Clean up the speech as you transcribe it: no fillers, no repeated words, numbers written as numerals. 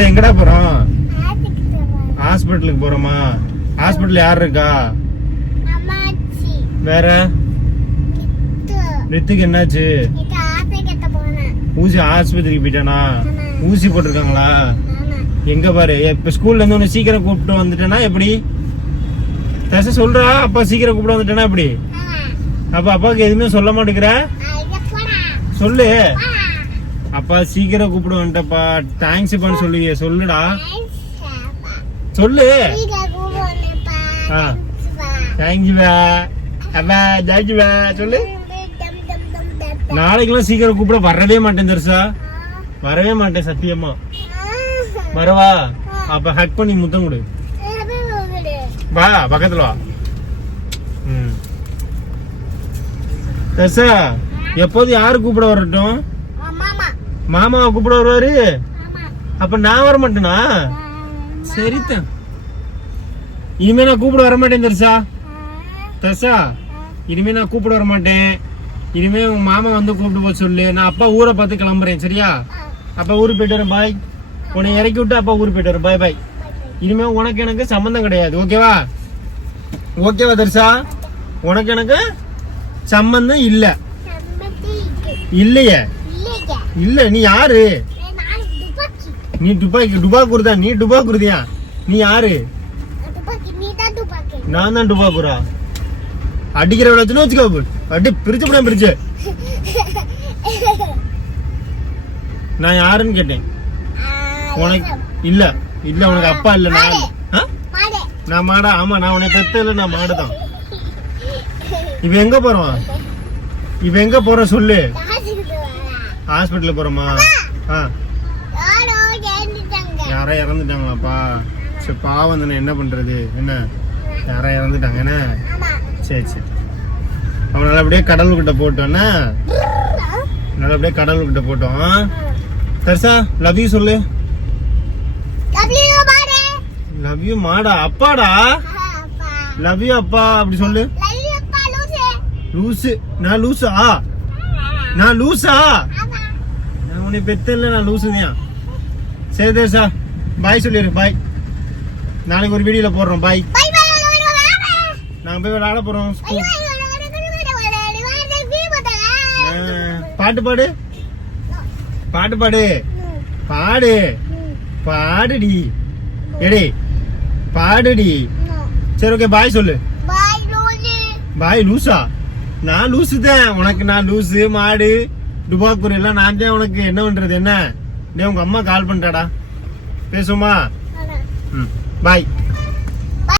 எங்கடா போறோம்? ஹாஸ்பிட்டலுக்கு போறோமா? ஹாஸ்பிட்டல் யார் இருக்கா? வேற ரித்துக்கு என்னாச்சு? ஊசி ஆஸ்பத்திரிக்கு போயிட்டானா? ஊசி போட்டிருக்காங்களா? எங்க பாரு, இப்ப ஸ்கூல்ல இருந்து ஒன்னு சீக்கிரம் கூப்பிட்டு வந்துட்டேனா எப்படி? தசை சொல்றா, அப்பா சீக்கிரம் கூப்பிட்டு வந்துட்டேனா எப்படி? அப்ப அப்பாவுக்கு எதுவுமே சொல்ல மாட்டேங்கிற? சொல்லு. அப்பா சீக்கிரம் கூப்பிட வந்துட்டப்பா, தேங்க்ஸ் பண்ண சொல்லி சொல்லுடா. சொல்லு. தேங்க்யூவா அப்பா, தேங்க்யூவா சொல்லு. நாளைக்கெல்லாம் சீக்கிரம் கூப்பிட வரவே மாட்டேன் தர்சா, வரவே மாட்டேன் சத்தியமா. வரவா? அப்ப ஹக் பண்ணி முத்தம் கொடு. வா பக்கத்துல வா. தர்சா எப்போது யாரு கூப்பிட வரட்டும்? மாமாவை கூப்பிட வருவாரு. அப்ப நான் வர மாட்டேனா? சரிதான், இனிமே நான் கூப்பிட வர மாட்டேன் தர்சா. தர்சா இனிமே நான் கூப்பிட வர மாட்டேன். இனிமே உங்க மாமா வந்து கூப்பிட்டு போக சொல்லு. நான் அப்பா ஊரை பார்த்து கிளம்புறேன், சரியா? அப்பா ஊருக்கு போயிட்டு வரேன், பாய். உன்னை இறக்கி விட்டு அப்பா ஊருக்கு போயிட்டு வரேன், பாய் பாய். இனிமே உனக்கு எனக்கு சம்பந்தம் கிடையாது, ஓகேவா? ஓகேவா தர்சா? உனக்கு எனக்கு சம்பந்தம் இல்ல. இல்லையே, இல்ல. நீ யாரு? நீ டுபாக்கூர் தான். நீ டுபாக்கூர்தியா? நீ யாரு? நான் தான் டுபாக்கூரா? அடிக்கிற விளையாச்சுன்னு வச்சுக்கோ, அடி பிரிச்சு போட பிரிச்சு. நான் யாருன்னு கேட்டேன். உனக்கு இல்ல இல்ல, உனக்கு அப்பா இல்ல. நான் மாடா? ஆமா, நான் உனக்கு பெத்த இல்ல, நான் மாடுதான். இவ எங்க போறோம்? இவ எங்க போற சொல்லு. ஹாஸ்பிட்டல் போறோமா? யாரா இறந்துட்டாங்களாப்பா? சரி பாவம் தானே, என்ன பண்றது? என்ன யாரா இறந்துட்டாங்க என்ன? சரி சரி, அவன் நல்லபடியே கடவுள்கிட்ட போட்டோன்னா, நல்லபடியே கடவுள்கிட்ட போட்டோம். தர்சா லவ் யூ சொல்லு. லவ் யூ மாடா? அப்பாடா லவ் யூ அப்பா அப்படி சொல்லு. லூசு? நான் லூசா? நான் லூசா? நான் உன்னை பெத்த இல்ல, நான் லூசுதான். சரி தர்சா பாய் சொல்லிடு, பாய். நாளைக்கு ஒரு வீடியோல போடுறோம், பாய். நாங்க போய் விளையாட போறோம். பாட்டு பாடு, பாட்டு பாடு, பாடு, பாடுடி, எடி பாடுடி. சரி ஓகே, பாய் சொல்லு. பாய் லூசா? நான் லூசு தான். உனக்கு நான் லூசு, மாடு, டுபாக்கூர் எல்லாம் நான் தான். உனக்கு என்ன பண்றது? என்ன டே, உங்க அம்மா கால் பண்ணிட்டாடா, பேசுமா? பாய்.